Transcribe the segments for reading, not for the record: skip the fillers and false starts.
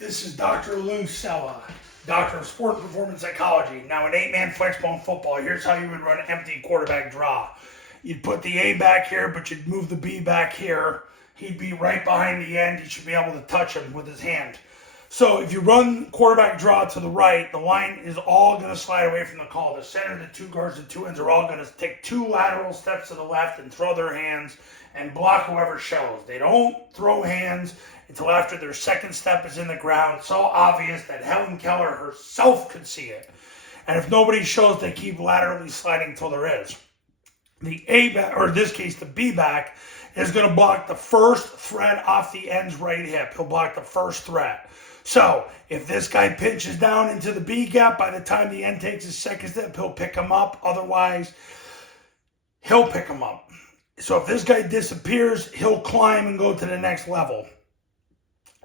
This is Dr. Lou Sella, Doctor of Sport and Performance Psychology. Now in 8-man Flexbone Football, here's how you would run an empty quarterback draw. You'd put the A back here, but you'd move the B back here. He'd be right behind the end. You should be able to touch him with his hand. So if you run quarterback draw to the right, the line is all going to slide away from the call. The center, the two guards, the two ends are all going to take two lateral steps to the left and throw their hands and block whoever shows. They don't throw hands until after their second step is in the ground. So obvious that Helen Keller herself could see it. And if nobody shows, they keep laterally sliding until there is. The A back, or in this case, the B back, is going to block the first thread off the end's right hip. He'll block the first thread. So if this guy pinches down into the B gap, by the time the end takes his second step, he'll pick him up. Otherwise, he'll pick him up. So if this guy disappears, he'll climb and go to the next level.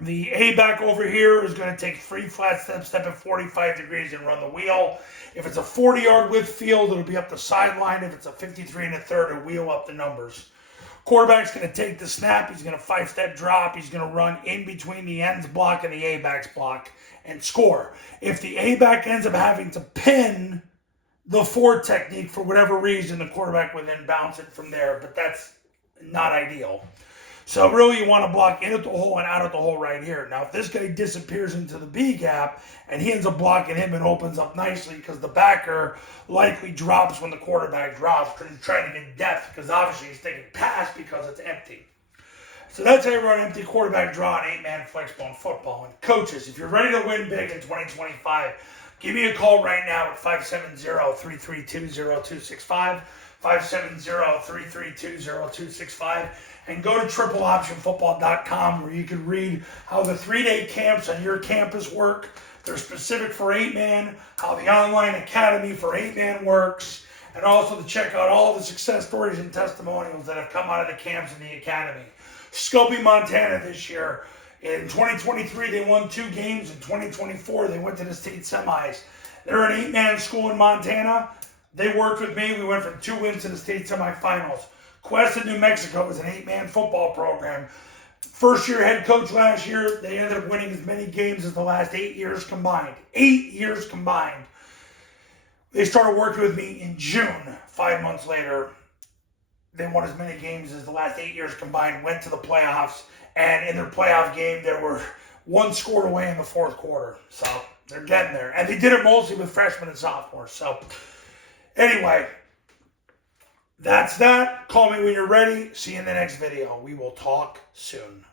The A back over here is going to take 3 flat steps, step at 45 degrees and run the wheel. If it's a 40-yard width field, it'll be up the sideline. If it's a 53 1/3, it'll wheel up the numbers. Quarterback's going to take the snap. He's going to 5-step drop. He's going to run in between the ends block and the A-back's block and score. If the A-back ends up having to pin the 4 technique for whatever reason, the quarterback would then bounce it from there, but that's not ideal. So really you want to block in at the hole and out at the hole right here. Now if this guy disappears into the B gap and he ends up blocking him, it opens up nicely because the backer likely drops when the quarterback drops because he's trying to get depth because obviously he's taking pass because it's empty. So that's how you run empty quarterback draw in 8-man Flexbone Football. And coaches, if you're ready to win big in 2025, give me a call right now at 570-332-0265, 570-332-0265, and go to tripleoptionfootball.com where you can read how the 3-day camps on your campus work. They're specific for 8-man, how the online academy for 8-man works, and also to check out all the success stories and testimonials that have come out of the camps in the academy. Scobie, Montana this year. In 2023, they won 2 games. In 2024, they went to the state semis. They're an 8-man school in Montana. They worked with me. We went from 2 wins to the state semifinals. Quest in New Mexico is an 8-man football program. First-year head coach last year, they ended up winning as many games as the last 8 years combined. 8 years combined. They started working with me in June. 5 months later, they won as many games as the last 8 years combined, went to the playoffs, and in their playoff game, they were 1 score away in the 4th quarter. So they're getting there. And they did it mostly with freshmen and sophomores. So anyway, that's that. Call me when you're ready. See you in the next video. We will talk soon.